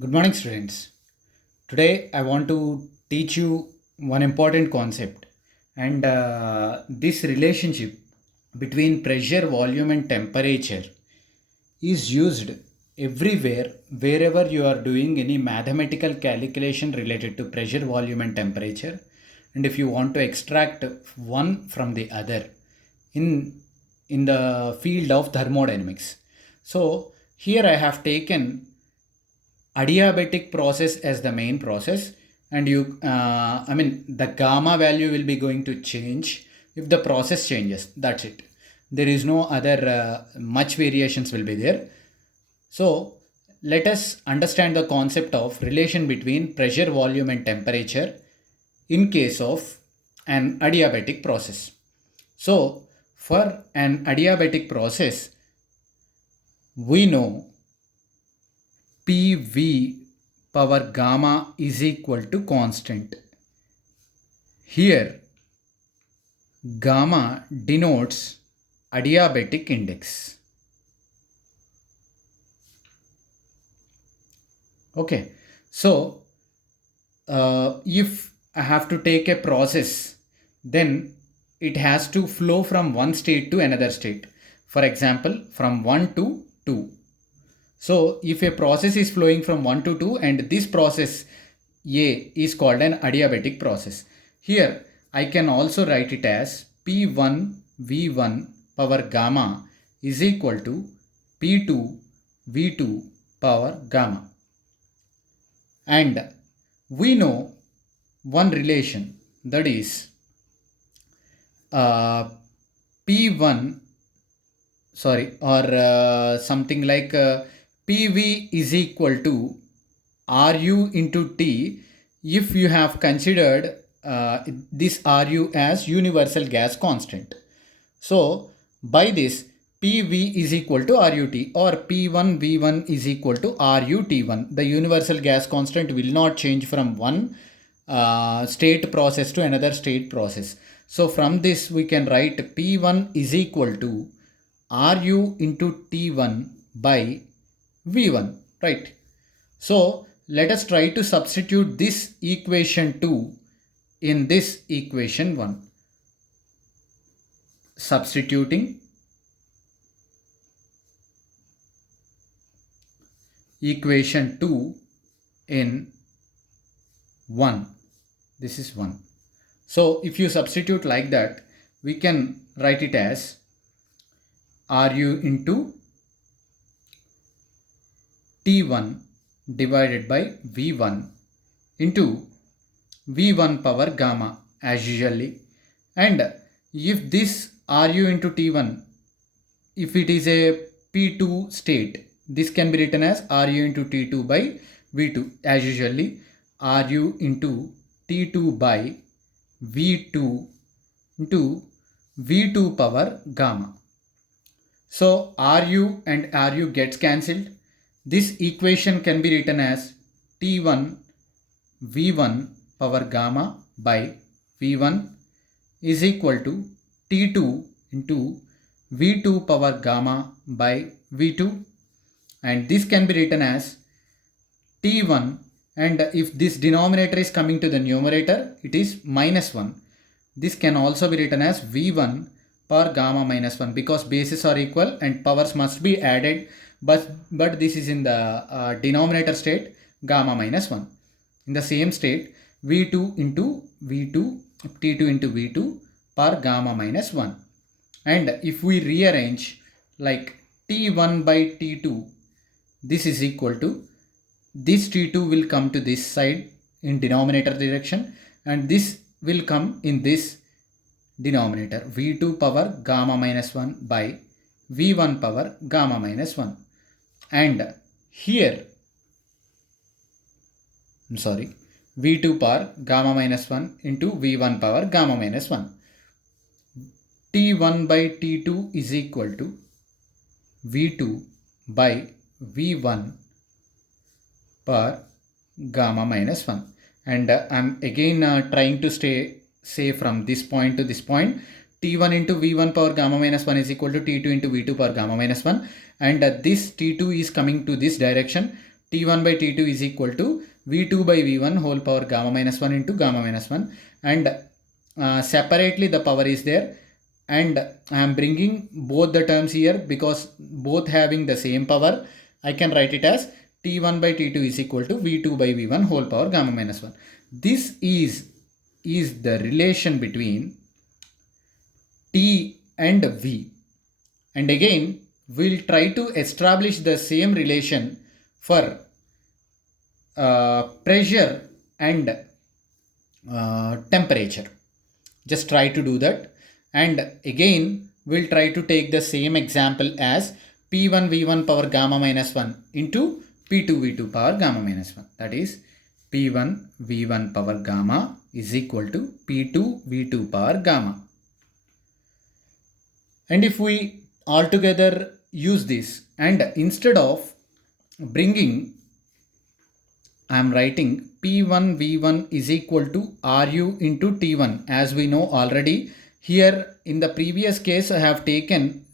Good morning, students. Today, I want to teach you one important concept, and this relationship between pressure, volume, and temperature is used everywhere wherever you are doing any mathematical calculation related to pressure, volume, and temperature. And if you want to extract one from the other in the field of thermodynamics. So here I have taken adiabatic process as the main process, and the gamma value will be going to change if the process changes. That's it. There is no other much variations will be there. So let us understand the concept of relation between pressure, volume, and temperature in case of an adiabatic process. So for an adiabatic process, we know PV power gamma is equal to constant. Here, gamma denotes adiabatic index. Okay, so if I have to take a process, then it has to flow from one state to another state. For example, from 1 to 2. So if a process is flowing from 1 to 2 and this process A is called an adiabatic process. Here I can also write it as P1 V1 power gamma is equal to P2 V2 power gamma. And we know one relation, that is P1 something like PV is equal to RU into T if you have considered this RU as universal gas constant. So by this, PV is equal to RUT, or P1 V1 is equal to RUT1. The universal gas constant will not change from one state process to another state process. So from this we can write P1 is equal to RU into T1 by V1, right? So let us try to substitute this equation 2 in this equation 1. Substituting equation 2 in 1. This is 1. So if you substitute like that, we can write it as RU into T1 divided by V1 into V1 power gamma as usually. And if this RU into T1, if it is a P2 state, this can be written as RU into T2 by V2 as usually. RU into T2 by V2 into V2 power gamma. So RU and RU gets cancelled. This equation can be written as T1 V1 power gamma by V1 is equal to T2 into V2 power gamma by V2, and this can be written as T1, and if this denominator is coming to the numerator, it is -1. This can also be written as V1 power gamma -1 because bases are equal and powers must be added, but this is in the denominator state, gamma -1. In the same state, V2 into V2, T2 into V2 power gamma -1. And if we rearrange like T1 by T2, this is equal to, this T2 will come to this side in denominator direction, and this will come in this denominator, V2 power gamma -1 by V1 power gamma -1. And here, V2 power gamma -1 into V1 power gamma -1. T1 by T2 is equal to V2 by V1 per gamma -1. And I'm again trying to say from this point to this point, T1 into V1 power gamma -1 is equal to T2 into V2 power gamma -1, and this T2 is coming to this direction, T1 by T2 is equal to V2 by V1 whole power gamma minus 1 into gamma minus 1, and separately the power is there, and I am bringing both the terms here because both having the same power. I can write it as T1 by T2 is equal to V2 by V1 whole power gamma minus 1. This is the relation between T and V. And again, we'll try to establish the same relation for pressure and temperature. Just try to do that. And again, we'll try to take the same example as P1 V1 power gamma minus 1 into P2 V2 power gamma minus 1. That is P1 V1 power gamma is equal to P2 V2 power gamma. And if we altogether use this, and instead of bringing, I am writing P1 V1 is equal to Ru into T1. As we know already, here in the previous case I have taken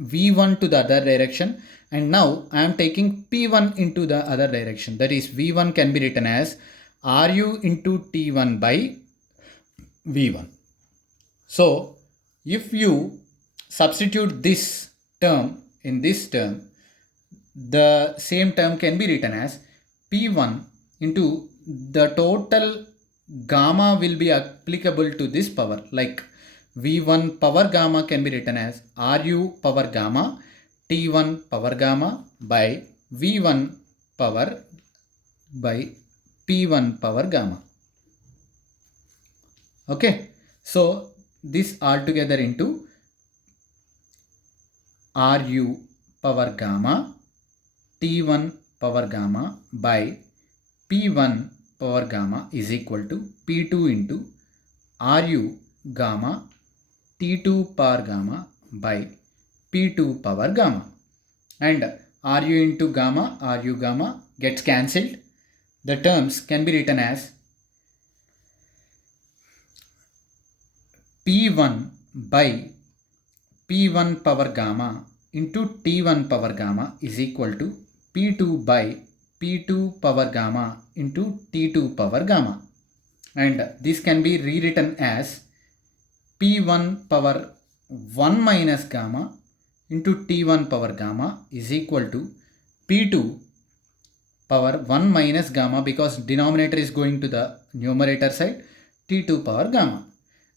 V1 to the other direction, and now I am taking P1 into the other direction. That is, V1 can be written as Ru into T1 by V1. So if you substitute this term in this term, the same term can be written as P1 into the total gamma will be applicable to this power, like V1 power gamma can be written as Ru power gamma T1 power gamma by V1 power by P1 power gamma. Okay, so this altogether into Ru power gamma T1 power gamma by P1 power gamma is equal to P2 into Ru gamma T2 power gamma by P2 power gamma. And Ru into gamma, Ru gamma gets cancelled. The terms can be written as P1 by P1 power gamma into T1 power gamma is equal to P2 by P2 power gamma into T2 power gamma. And this can be rewritten as P1 power 1 minus gamma into T1 power gamma is equal to P2 power 1 minus gamma, because denominator is going to the numerator side, T2 power gamma.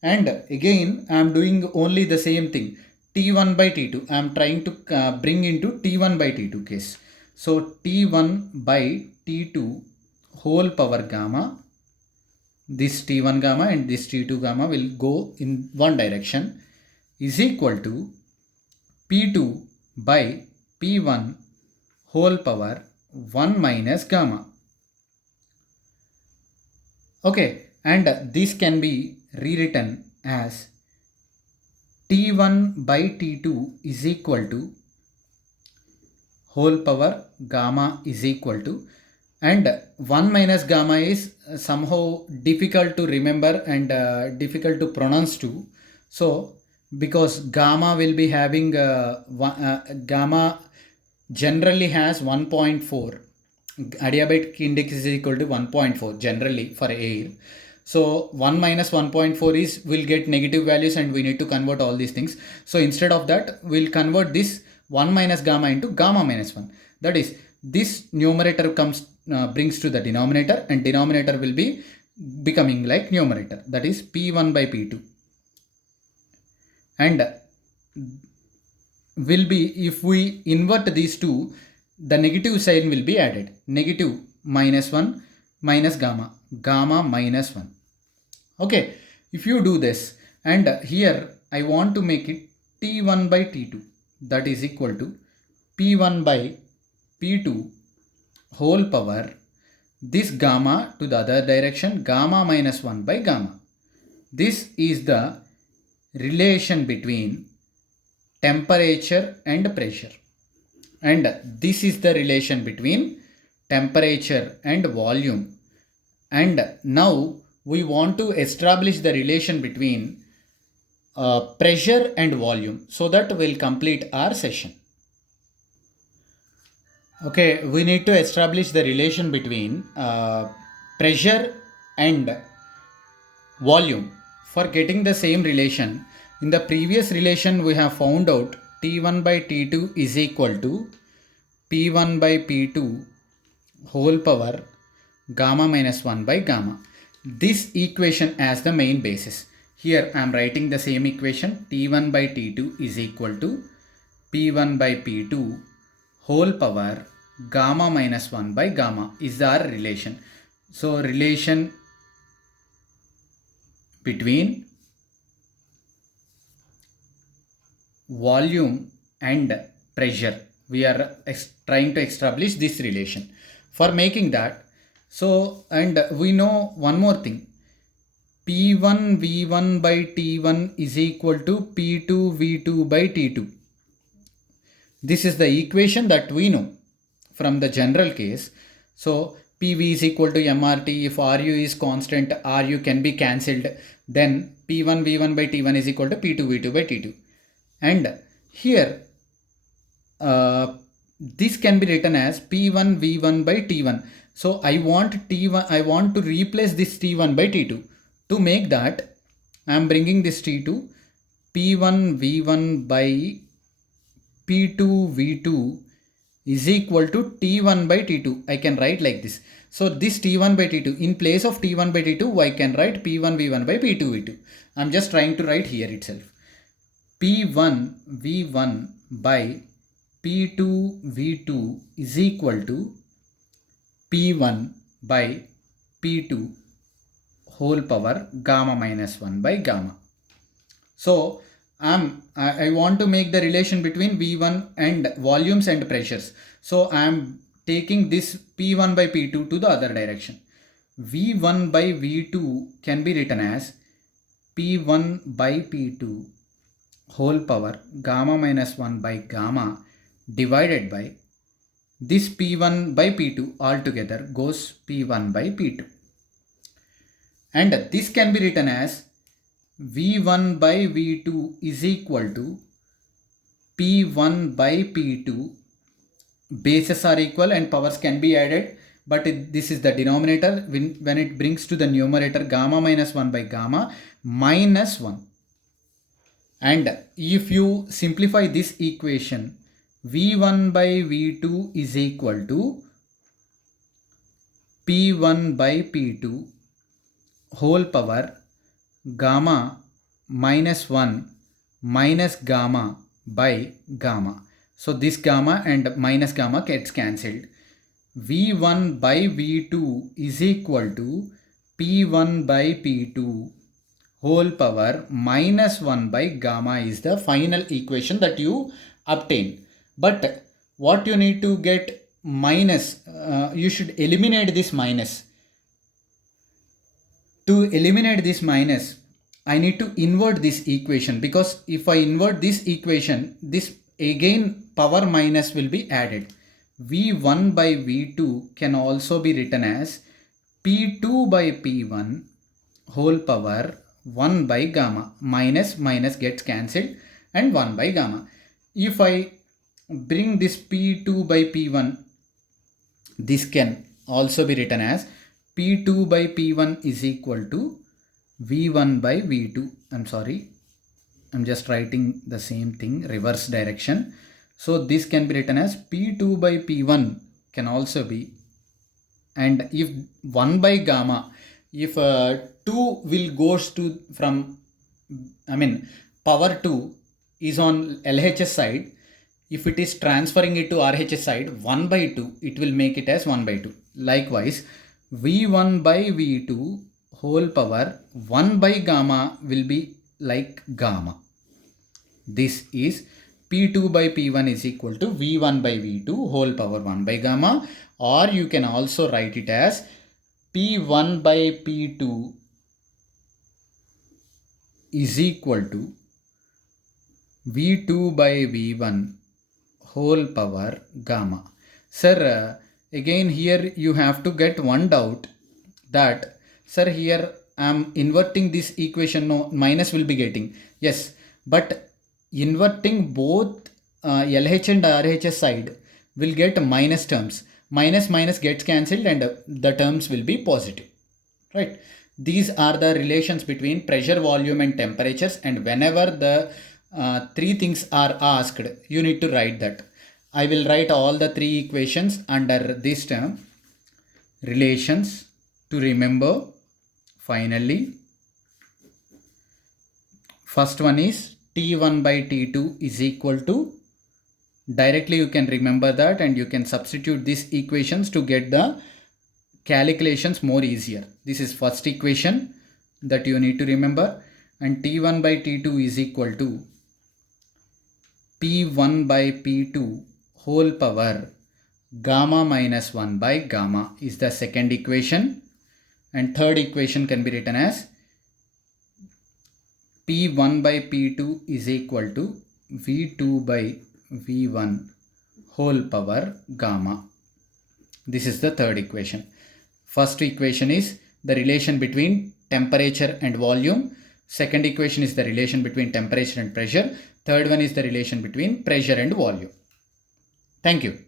And again, I am doing only the same thing, T1 by T2. I am trying to bring into T1 by T2 case. So T1 by T2 whole power gamma, this T1 gamma and this T2 gamma will go in one direction, is equal to P2 by P1 whole power 1 minus gamma. Okay, and this can be rewritten as T1 by T2 is equal to whole power gamma is equal to, and 1 minus gamma is somehow difficult to remember and difficult to pronounce too. So because gamma will be having gamma generally has 1.4, adiabatic index is equal to 1.4 generally for air. So 1 minus 1.4 is, will get negative values and we need to convert all these things. So instead of that, we'll convert this 1 minus gamma into gamma minus 1. That is, this numerator comes brings to the denominator, and denominator will be becoming like numerator. That is P1 by P2. And will be, if we invert these two, the negative sign will be added. Negative minus 1 minus gamma, gamma minus 1. Okay, if you do this, and here I want to make it T1 by T2, that is equal to P1 by P2 whole power, this gamma to the other direction, gamma minus 1 by gamma. This is the relation between temperature and pressure, and this is the relation between temperature and volume. And now we want to establish the relation between pressure and volume, so that we'll complete our session. Okay, we need to establish the relation between pressure and volume. For getting the same relation, in the previous relation we have found out T1 by T2 is equal to P1 by P2 whole power gamma minus 1 by gamma. This equation as the main basis. Here I am writing the same equation, T1 by T2 is equal to P1 by P2 whole power gamma minus 1 by gamma is our relation. So relation between volume and pressure, we are trying to establish this relation. For making that, so and we know one more thing, P1 V1 by T1 is equal to P2 V2 by T2. This is the equation that we know from the general case. So PV is equal to MRT. If RU is constant, RU can be cancelled. Then P1 V1 by T1 is equal to P2 V2 by T2. And here this can be written as P1 V1 by T1. So I want T1, I want to replace this T1 by T2. To make that, I am bringing this T2 P1 V1 by P2 V2 is equal to T1 by T2. I can write like this. So this T1 by T2, in place of T1 by T2, I can write P1 V1 by P2 V2. I am just trying to write here itself. P1 V1 by P2 V2 is equal to P1 by P2 whole power gamma minus 1 by gamma. So I want to make the relation between V1 and volumes and pressures. So I am taking this P1 by P2 to the other direction. V1 by V2 can be written as P1 by P2 whole power gamma minus 1 by gamma divided by this P1 by P2 altogether goes P1 by P2. And this can be written as V1 by V2 is equal to P1 by P2. Bases are equal and powers can be added, but this is the denominator. When it brings to the numerator, gamma minus 1 by gamma minus 1. And if you simplify this equation, V1 by V2 is equal to P1 by P2 whole power gamma minus 1 minus gamma by gamma. So this gamma and minus gamma gets cancelled. V1 by V2 is equal to P1 by P2 whole power minus 1 by gamma is the final equation that you obtain. But what you need to get minus, you should eliminate this minus. To eliminate this minus, I need to invert this equation, because if I invert this equation, this again power minus will be added. V1 by V2 can also be written as P2 by P1 whole power 1 by gamma. Minus gets cancelled and 1 by gamma. If I bring this P2 by P1, this can also be written as P2 by P1 is equal to V1 by V2. I'm sorry, I'm just writing the same thing, reverse direction. So this can be written as P2 by P1 can also be, and if 1 by gamma, if 2 will goes to from, power 2 is on LHS side, if it is transferring it to RHS side, 1 by 2, it will make it as 1 by 2. Likewise, V1 by V2 whole power 1 by gamma will be like gamma. This is P2 by P1 is equal to V1 by V2 whole power 1 by gamma, or you can also write it as P1 by P2 is equal to V2 by V1 whole power gamma. Sir, again here you have to get one doubt that, sir, here I am inverting this equation, no, minus will be getting. Yes, but inverting both LH and RHS side, will get minus terms. Minus minus gets cancelled and the terms will be positive, right? These are the relations between pressure, volume and temperatures, and whenever the three things are asked, you need to write that. I will write all the three equations under this term, relations, to remember. Finally, first one is T1 by T2 is equal to, directly you can remember that and you can substitute these equations to get the calculations more easier. This is first equation that you need to remember, and T1 by T2 is equal to P1 by P2 whole power gamma minus 1 by gamma is the second equation, and third equation can be written as P1 by P2 is equal to V2 by V1 whole power gamma. This is the third equation. First equation is the relation between temperature and volume. Second equation is the relation between temperature and pressure. Third one is the relation between pressure and volume. Thank you.